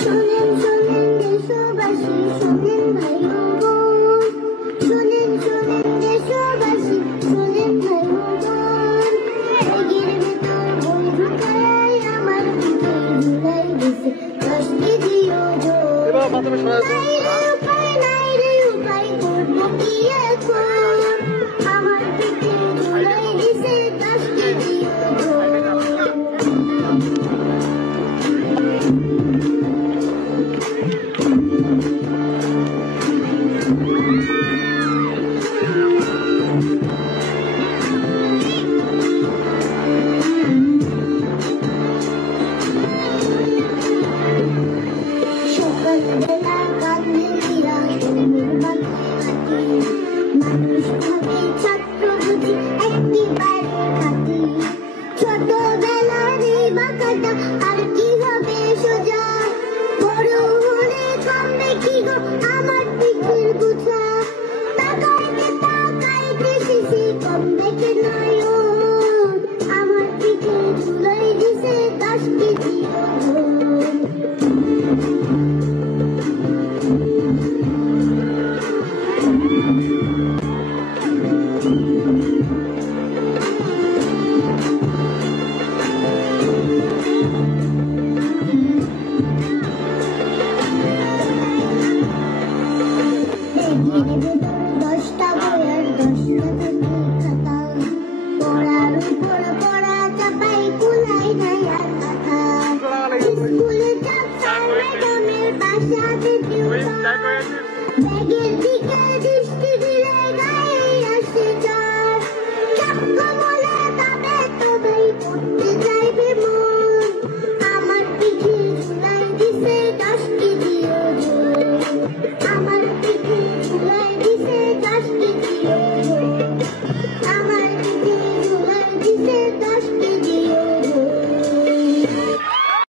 শোনেন শোনেন দেশবাসী, শোনেন ভাই ও বোন, শোনেন শোনেন দেশবাসী, শোনেন ভাই ও বোন, ব্যাগের ভেতর বই ঢুকায় আমার বুকে ঝুলাই দিছে 10 কেজি ওজন। নাই রে উপায় করবো কি এখন, আমার বুকে ঝুলাই দিছে 10 কেজি ওজন। সকালবেলা কাঁদলে এরা সুন্দর মাঠে হাঁটি, মানুষ ভাবে ছাত্র বুঝি একেবারে খাঁটি। ছোটবেলার এই বাঁকাটা আর কি হবে সোজা, বড় হলে কমবে কি গো আমার পিঠের বোঝা। তাকাইতে শিশি কমবে কে নয়ন, আমার পিঠে ঝুলাই দিছে 10 কেজি ওজন। ব্যাগের ভেতর 10টা বই আর 10টা থেকে খাতা, পড়ার উপর পড়া চাপাই কুলাই নাই আর কথা। স্কুলে চাপ স্যার ম্যাডামের, বাসাতে টিউশন, ব্যাগের দিকে দৃষ্টি